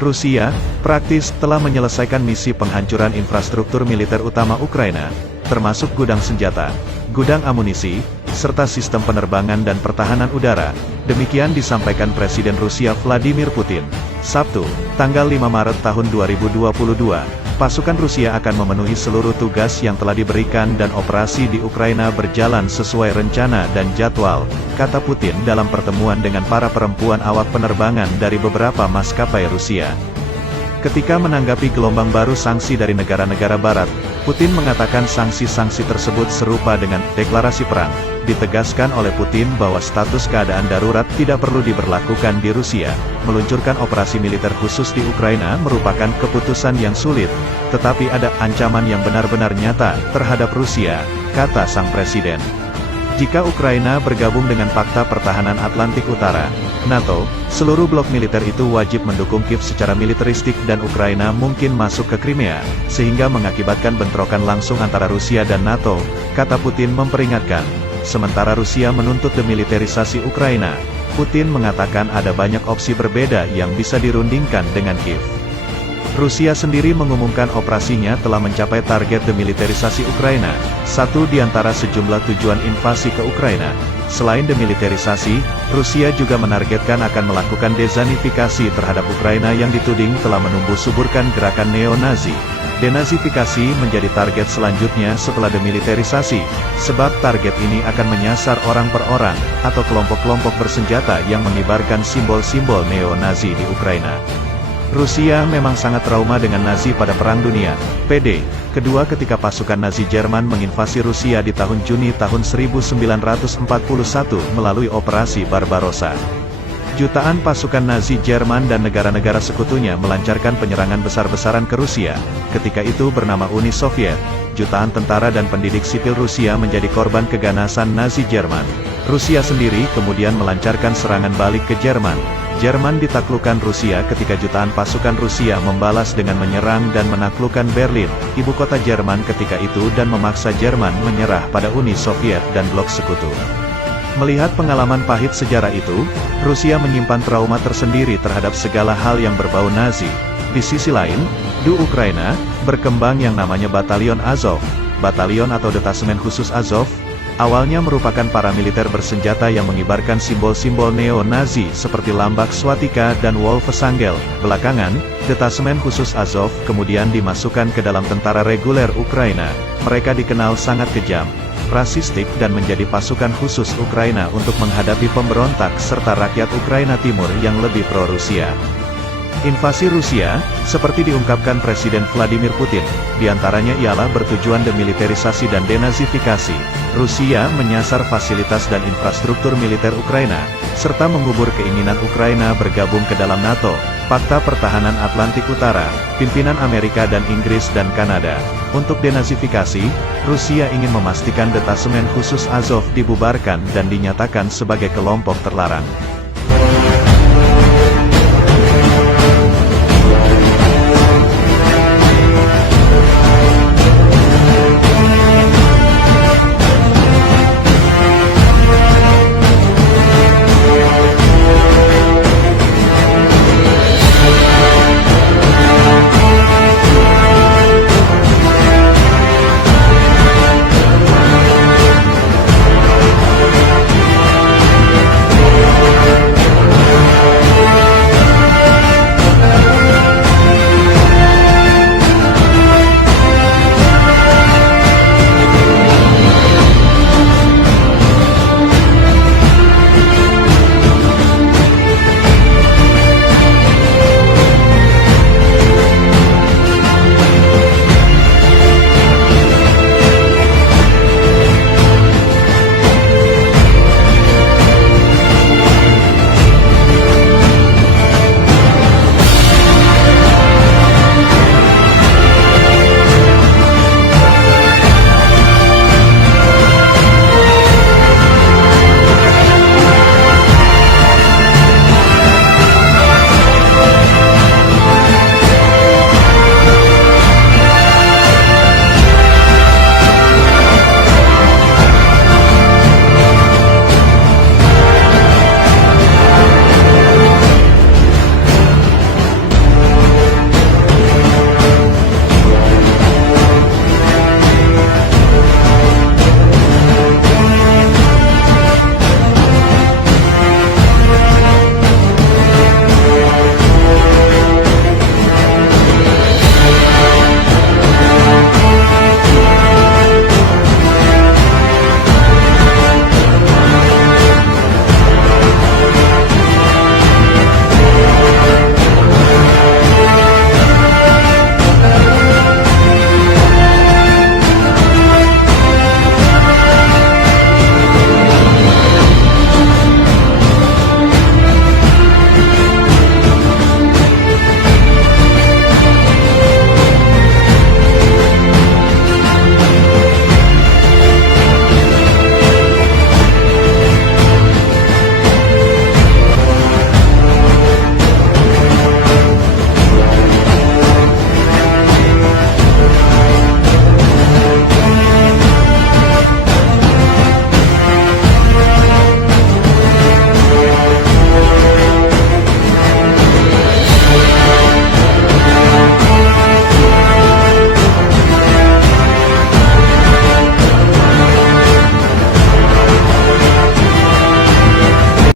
Rusia, praktis, telah menyelesaikan misi penghancuran infrastruktur militer utama Ukraina, termasuk gudang senjata, gudang amunisi, serta sistem penerbangan dan pertahanan udara. Demikian disampaikan Presiden Rusia Vladimir Putin. Sabtu, tanggal 5 Maret tahun 2022, pasukan Rusia akan memenuhi seluruh tugas yang telah diberikan dan operasi di Ukraina berjalan sesuai rencana dan jadwal, kata Putin dalam pertemuan dengan para perempuan awak penerbangan dari beberapa maskapai Rusia. Ketika menanggapi gelombang baru sanksi dari negara-negara barat, Putin mengatakan sanksi-sanksi tersebut serupa dengan deklarasi perang. Ditegaskan oleh Putin bahwa status keadaan darurat tidak perlu diberlakukan di Rusia. Meluncurkan operasi militer khusus di Ukraina merupakan keputusan yang sulit, tetapi ada ancaman yang benar-benar nyata terhadap Rusia, kata sang presiden. Jika Ukraina bergabung dengan Pakta Pertahanan Atlantik Utara, NATO, seluruh blok militer itu wajib mendukung Kiev secara militeristik dan Ukraina mungkin masuk ke Crimea, sehingga mengakibatkan bentrokan langsung antara Rusia dan NATO, kata Putin memperingatkan. Sementara Rusia menuntut demiliterisasi Ukraina, Putin mengatakan ada banyak opsi berbeda yang bisa dirundingkan dengan Kiev. Rusia sendiri mengumumkan operasinya telah mencapai target demiliterisasi Ukraina, satu di antara sejumlah tujuan invasi ke Ukraina. Selain demiliterisasi, Rusia juga menargetkan akan melakukan dezanifikasi terhadap Ukraina yang dituding telah menumbuh suburkan gerakan neo-Nazi. Denazifikasi menjadi target selanjutnya setelah demiliterisasi, sebab target ini akan menyasar orang per orang, atau kelompok-kelompok bersenjata yang mengibarkan simbol-simbol neo-Nazi di Ukraina. Rusia memang sangat trauma dengan Nazi pada Perang Dunia Kedua ketika pasukan Nazi Jerman menginvasi Rusia di tahun Juni tahun 1941 melalui Operasi Barbarossa. Jutaan pasukan Nazi Jerman dan negara-negara sekutunya melancarkan penyerangan besar-besaran ke Rusia. Ketika itu bernama Uni Soviet, jutaan tentara dan pendidik sipil Rusia menjadi korban keganasan Nazi Jerman. Rusia sendiri kemudian melancarkan serangan balik ke Jerman. Jerman ditaklukkan Rusia ketika jutaan pasukan Rusia membalas dengan menyerang dan menaklukkan Berlin, ibu kota Jerman ketika itu, dan memaksa Jerman menyerah pada Uni Soviet dan blok sekutu. Melihat pengalaman pahit sejarah itu, Rusia menyimpan trauma tersendiri terhadap segala hal yang berbau Nazi. Di sisi lain, di Ukraina, berkembang yang namanya Batalion Azov. Batalion atau Detasemen Khusus Azov, awalnya merupakan paramiliter bersenjata yang mengibarkan simbol-simbol neo-Nazi seperti lambak swastika dan Wolfsangel. Belakangan, Detasemen Khusus Azov kemudian dimasukkan ke dalam tentara reguler Ukraina. Mereka dikenal sangat kejam, rasistik, dan menjadi pasukan khusus Ukraina untuk menghadapi pemberontak serta rakyat Ukraina Timur yang lebih pro-Rusia. Invasi Rusia, seperti diungkapkan Presiden Vladimir Putin, diantaranya ialah bertujuan demiliterisasi dan denazifikasi. Rusia menyasar fasilitas dan infrastruktur militer Ukraina, serta mengubur keinginan Ukraina bergabung ke dalam NATO, Pakta Pertahanan Atlantik Utara, pimpinan Amerika dan Inggris dan Kanada. Untuk denazifikasi, Rusia ingin memastikan Detasemen Khusus Azov dibubarkan dan dinyatakan sebagai kelompok terlarang.